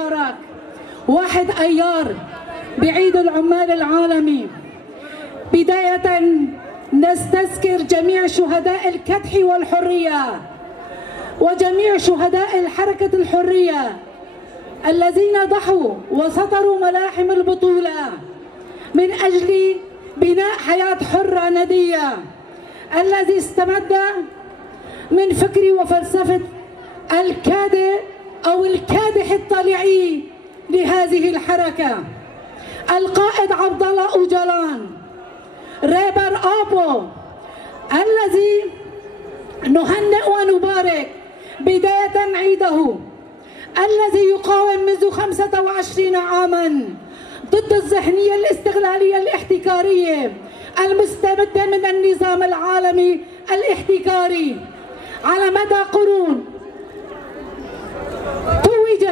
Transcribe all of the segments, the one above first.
المبارك 1 أيار بعيد العمال العالمي. بداية نستذكر جميع شهداء الكدح والحرية وجميع شهداء الحركة الحرية الذين ضحوا وسطروا ملاحم البطولة من أجل بناء حياة حرة ندية، الذي استمد من فكر وفلسفة الكادح الطليعي لهذه الحركة القائد عبد الله أوجلان ريبر آبو، الذي نهنئ ونبارك بداية عيده، الذي يقاوم منذ 25 عاما ضد الذهنية الاستغلالية الاحتكارية المستمدة من النظام العالمي الاحتكاري على مدى قرون. توج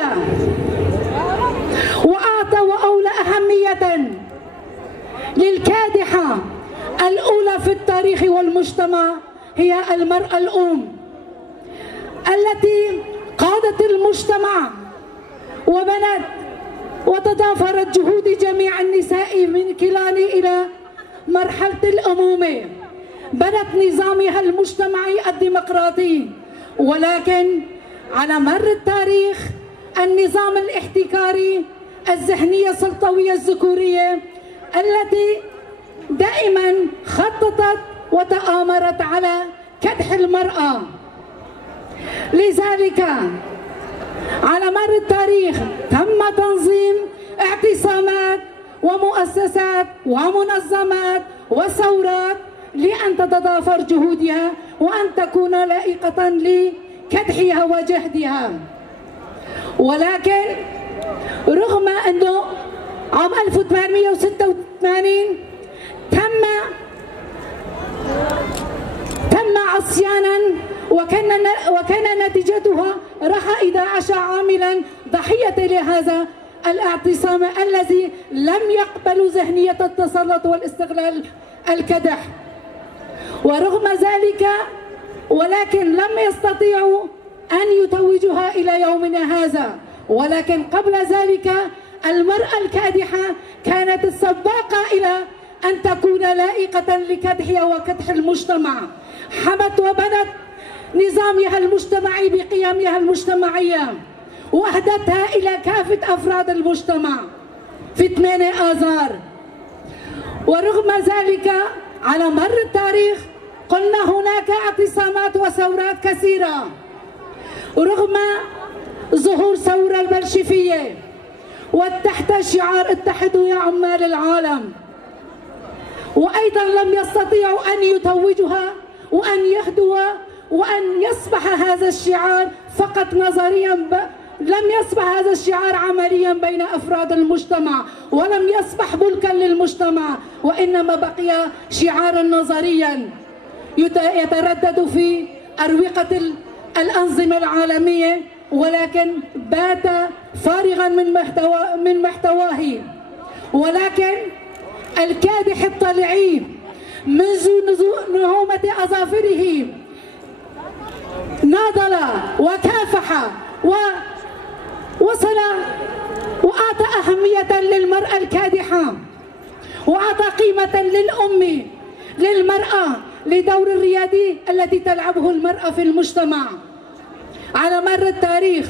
وأعطى وأولى أهمية للكادحة الأولى في التاريخ والمجتمع هي المرأة الأم، التي قادت المجتمع وبنت وتضافرت جهود جميع النساء من كلان إلى مرحلة الأمومة، بنت نظامها المجتمعي الديمقراطي. ولكن على مر التاريخ النظام الاحتكاري الذهنية السلطوية الذكورية التي دائما خططت وتآمرت على كدح المرأة. لذلك على مر التاريخ تم تنظيم اعتصامات ومؤسسات ومنظمات وثورات لأن تتضافر جهودها وأن تكون لائقة لكدحها وجهدها. ولكن رغم أنه عام 1886 تم عصيانا وكان نتيجتها رحى 11 عاملا ضحية لهذا الاعتصام الذي لم يقبل ذهنية التسلط والاستغلال الكدح. ورغم ذلك ولكن لم يستطيعوا أن يتوجوها إلى يومنا هذا. ولكن قبل ذلك المرأة الكادحة كانت السباقة إلى أن تكون لائقة لكدحها وكدح المجتمع، حمت وبنت نظامها المجتمعي بقيمها المجتمعية وأهدتها إلى كافة أفراد المجتمع في 8 آذار. ورغم ذلك على مر التاريخ قلنا هناك اعتصامات وثورات كثيرة، رغم ظهور ثورة البلشفية وتحت شعار اتحدوا يا عمال العالم، وأيضا لم يستطيعوا أن يتوجوها وأن يهدوها وأن يصبح هذا الشعار فقط نظريا، لم يصبح هذا الشعار عمليا بين أفراد المجتمع ولم يصبح ملكا للمجتمع، وإنما بقي شعارا نظريا يتردد في أروقة الأنظمة العالمية، ولكن بات فارغا من محتواه. ولكن الكادح الطليعي منذ نعومة أظافره ناضل وكافح ووصل وأعطى أهمية للمرأة الكادحة وأعطى قيمة للأم للمرأة لدور الريادي التي تلعبه المرأة في المجتمع على مر التاريخ،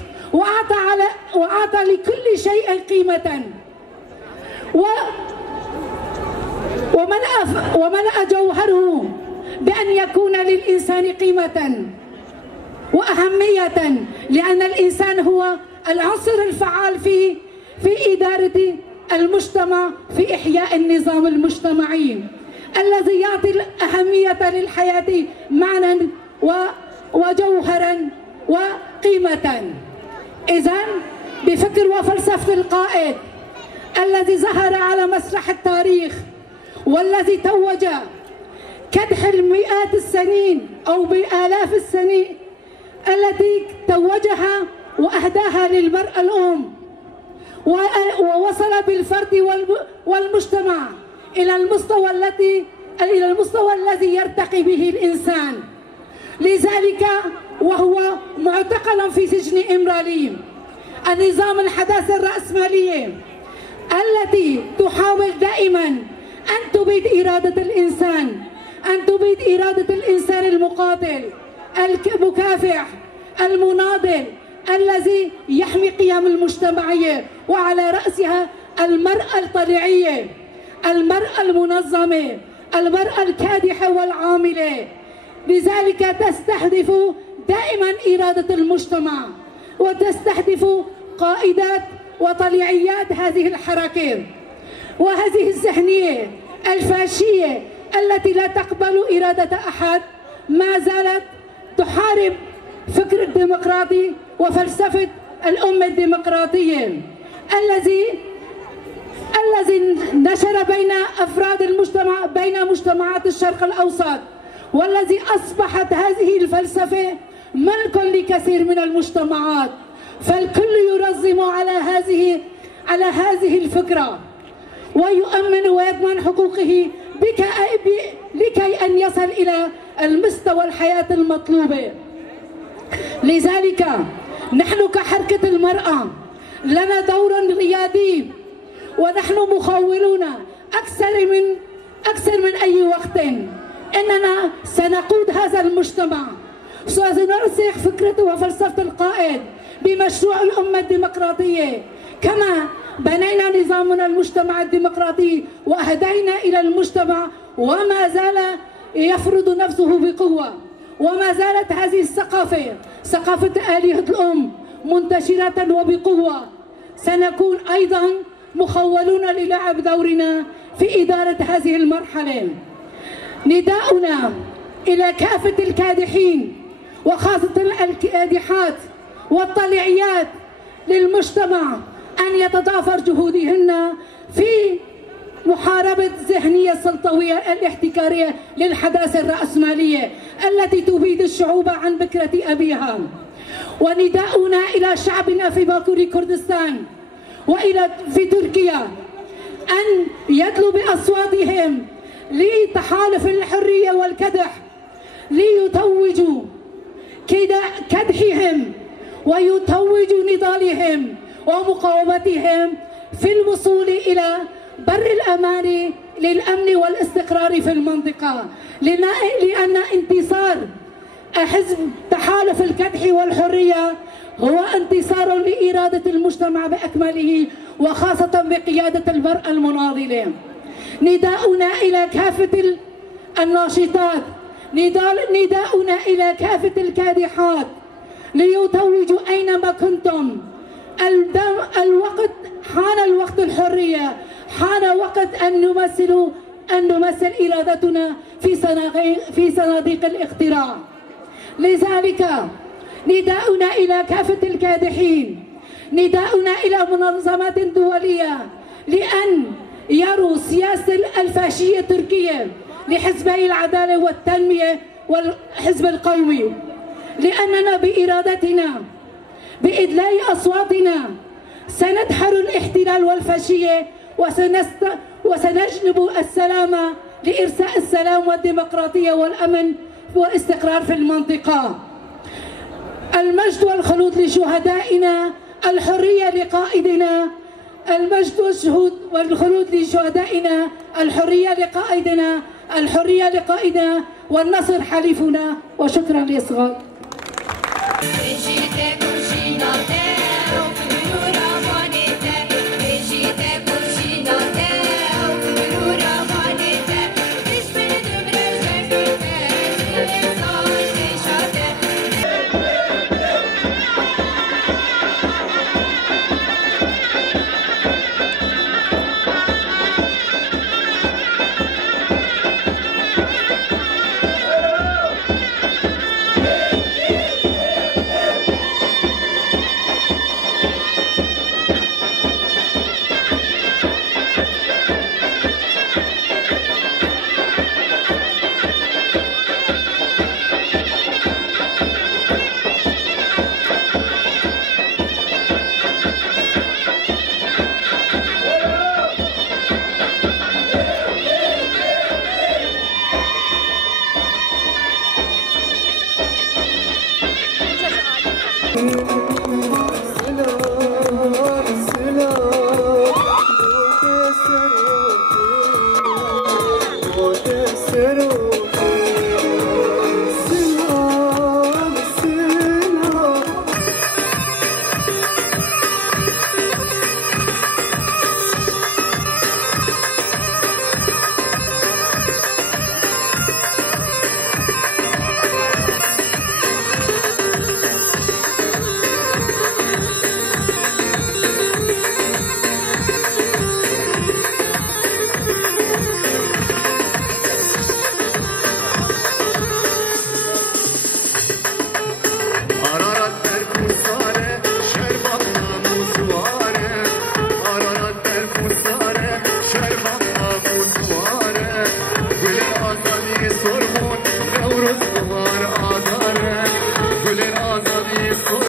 وأعطى لكل شيء قيمة وملأ جوهره بأن يكون للإنسان قيمة وأهمية، لأن الإنسان هو العنصر الفعال في إدارة المجتمع، في إحياء النظام المجتمعي الذي يعطي الأهمية للحياة معنى وجوهرا وقيمة. إذن بفكر وفلسفة القائد الذي ظهر على مسرح التاريخ والذي توج كدح المئات السنين أو بآلاف السنين التي توجها وأهداها للمرأة الأم، ووصل بالفرد والمجتمع إلى المستوى الذي يرتقي به الإنسان. لذلك وهو معتقل في سجن إمراليم النظام الحداثة الرأسمالية التي تحاول دائما أن تبيد إرادة الإنسان، أن تبيد إرادة الإنسان المقاتل المكافح المناضل الذي يحمي قيم المجتمعية، وعلى رأسها المرأة الطليعية، المرأة المنظمة، المرأة الكادحة والعاملة. لذلك تستهدف دائما إرادة المجتمع وتستهدف قائدات وطليعيات هذه الحركة وهذه الذهنية الفاشية التي لا تقبل إرادة أحد، ما زالت تحارب فكر الديمقراطي وفلسفة الأمة الديمقراطية الذي نشر بين أفراد المجتمع، بين مجتمعات الشرق الأوسط، والذي أصبحت هذه الفلسفة ملك لكثير من المجتمعات، فالكل يرزم على هذه الفكرة ويؤمن ويضمن حقوقه لكي أن يصل إلى المستوى الحياة المطلوبة. لذلك نحن كحركة المرأة لنا دور ريادي، ونحن مخولون أكثر من أي وقت إننا سنقود هذا المجتمع، سنرسخ فكرة وفلسفة القائد بمشروع الأمة الديمقراطية، كما بنينا نظامنا المجتمع الديمقراطي وأهدينا إلى المجتمع وما زال يفرض نفسه بقوة، وما زالت هذه الثقافة ثقافة آلهة الأم منتشرة وبقوة. سنكون أيضا مخولون للعب دورنا في إدارة هذه المرحلة. نداؤنا إلى كافة الكادحين وخاصة الكادحات والطليعيات للمجتمع أن يتضافر جهودهن في محاربة الذهنية السلطوية الاحتكارية للحداثة الرأسمالية التي تبيد الشعوب عن بكرة أبيها. ونداؤنا إلى شعبنا في باكوري كردستان في تركيا أن يدلوا بأصواتهم لتحالف الحرية والكدح ليتوجوا كدحهم ويتوجوا نضالهم ومقاومتهم في الوصول إلى بر الأمان للأمن والاستقرار في المنطقة، لأن انتصار حزب تحالف الكدح والحرية هو انتصار لإرادة المجتمع بأكمله وخاصة بقيادة المرأة المناضلة. نداؤنا إلى كافة الناشطات، نداؤنا إلى كافة الكادحات ليتوجوا أينما كنتم. حان الوقت الحرية، حان وقت أن نمثل إرادتنا في صناديق الاقتراع. لذلك نداؤنا إلى كافة الكادحين، نداؤنا إلى منظمات دولية لأن يروا سياسة الفاشية التركية لحزبي العدالة والتنمية والحزب القومي، لأننا بإرادتنا بإدلاء أصواتنا سندحر الاحتلال والفاشية وسنجلب السلام لإرساء السلام والديمقراطية والأمن والاستقرار في المنطقة. المجد والخلود لشهدائنا، الحرية لقائدنا، المجد والخلود لشهدائنا، الحرية لقائدنا، الحرية لقائدنا، والنصر حليفنا. وشكرا لإصغائكم.